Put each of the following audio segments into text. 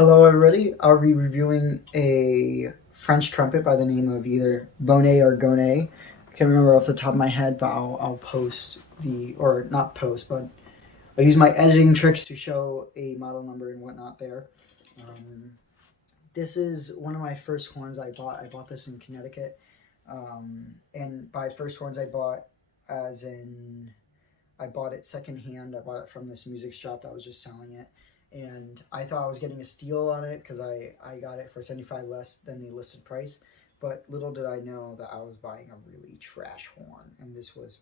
Hello, everybody. I'll be reviewing a French trumpet by the name of either Gonet or Gonet. I can't remember off the top of my head, but I'll post or not post, but I'll use my editing tricks to show a model number and whatnot there. Um, this is one of my first horns I bought. I bought this in Connecticut. And by first horns I bought, as in I bought it secondhand. I bought it from this music shop that was just selling it. And I thought I was getting a steal on it because I got it for 75 less than the listed price. But little did I know that I was buying a really trash horn. And this was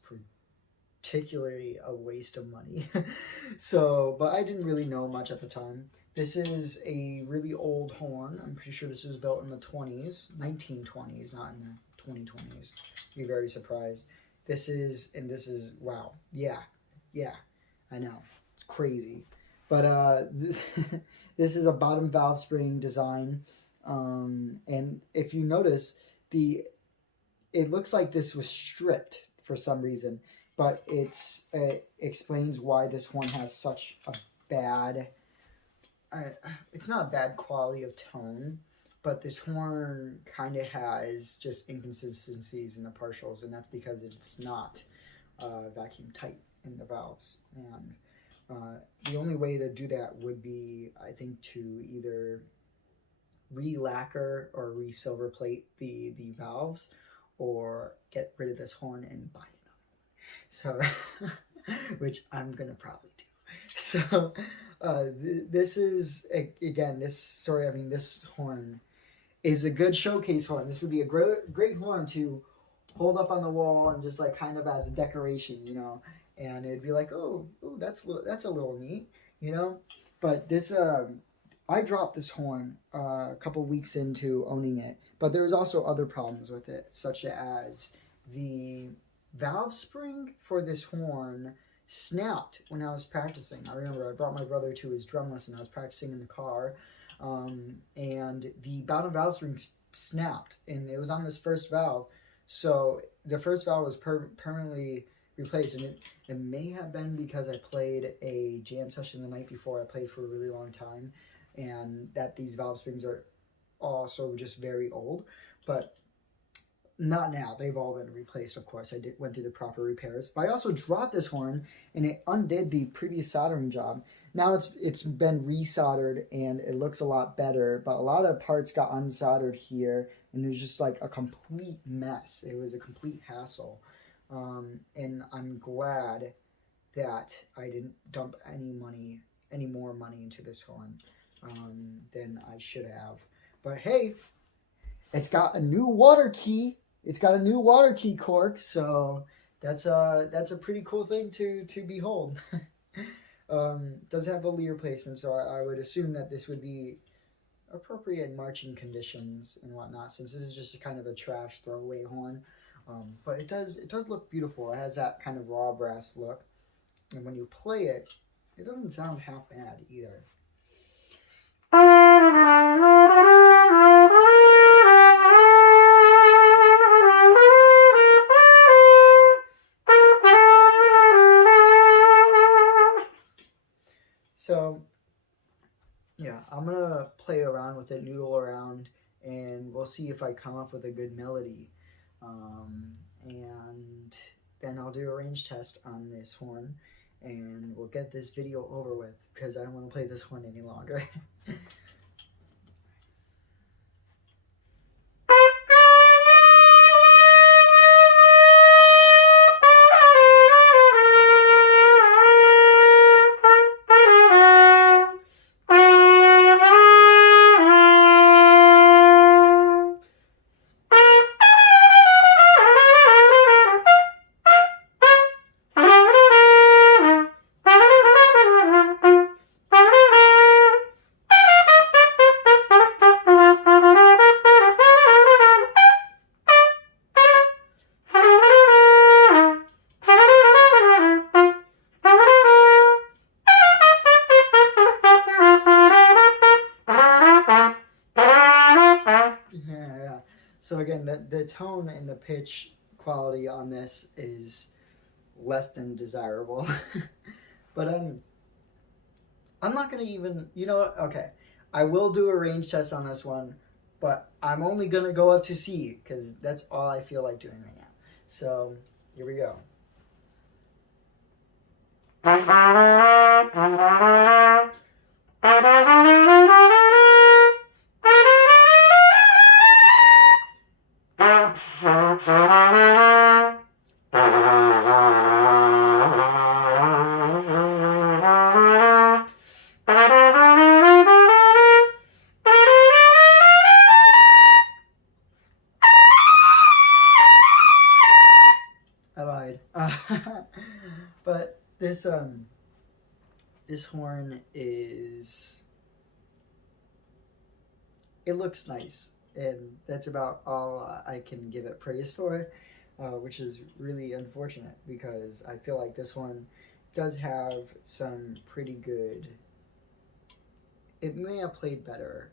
particularly a waste of money. But I didn't really know much at the time. This is a really old horn. I'm pretty sure this was built in the 20s, 1920s, not in the 2020s. Be very surprised. This is, wow. Yeah, I know. It's crazy. But this is a bottom valve spring design. And if you notice, it looks like this was stripped for some reason. But it explains why this horn has such a bad, it's not a bad quality of tone, but this horn kind of has just inconsistencies in the partials, and that's because it's not vacuum tight in the valves. And the only way to do that would be, I think, to either re-lacquer or re-silver plate the valves, or get rid of this horn and buy another. So, which I'm gonna probably do. So, this is again this horn is a good showcase horn. This would be a great horn to hold up on the wall and just like kind of as a decoration, and it'd be like, oh, that's a little neat, But this, I dropped this horn a couple weeks into owning it, but there was also other problems with it, such as the valve spring for this horn snapped when I was practicing. I remember I brought my brother to his drum lesson. I was practicing in the car, and the bottom valve spring snapped, and it was on this first valve. So the first valve was permanently replaced, and it may have been because I played a jam session the night before. I played for a really long time, and that these valve springs are also just very old, but not now. They've all been replaced, of course. Went through the proper repairs. But I also dropped this horn, and it undid the previous soldering job. Now it's been resoldered, and it looks a lot better, but a lot of parts got unsoldered here, and it was just like a complete mess. It was a complete hassle. And I'm glad that I didn't dump any more money into this horn than I should have. But hey, it's got a new water key. It's got a new water key cork, so that's a pretty cool thing to behold. Does have a leer placement, so I would assume that this would be appropriate in marching conditions and whatnot, since this is just a kind of a trash throwaway horn. But it does look beautiful. It has that kind of raw brass look, and when you play it, it doesn't sound half bad either. So, yeah, I'm gonna play around with it, noodle around, and we'll see if I come up with a good melody. And then I'll do a range test on this horn, and we'll get this video over with because I don't want to play this horn any longer. Yeah. So again, the tone and the pitch quality on this is less than desirable. But I'm not gonna even, you know what? Okay, I will do a range test on this one, but I'm only gonna go up to C because that's all I feel like doing right now. So here we go. I lied. But this horn is, it looks nice, and that's about all I can give it praise for, which is really unfortunate because I feel like this one does have some pretty good. It may have played better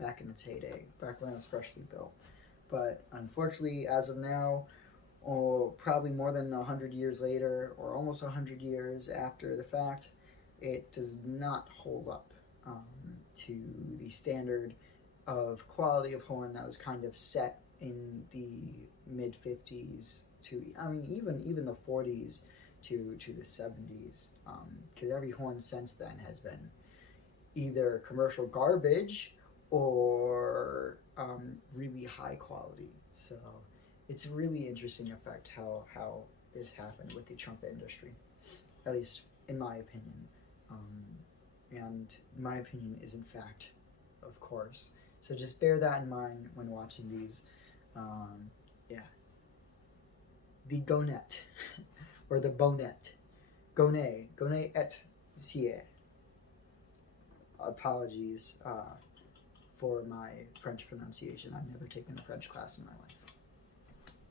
back in its heyday, back when it was freshly built, but unfortunately, as of now, or probably more than 100 years later, or almost 100 years after the fact, it does not hold up to the standard of quality of horn that was kind of set in the mid 50s to, I mean, even the 40s to the 70s, because every horn since then has been either commercial garbage or really high quality. So it's a really interesting effect how this happened with the trumpet industry, at least in my opinion. And my opinion is in fact, of course. So just bear that in mind when watching these. Yeah. The Gonet, or the Bonnet. Gonet. Gonet et Cier. Apologies for my French pronunciation. I've never taken a French class in my life.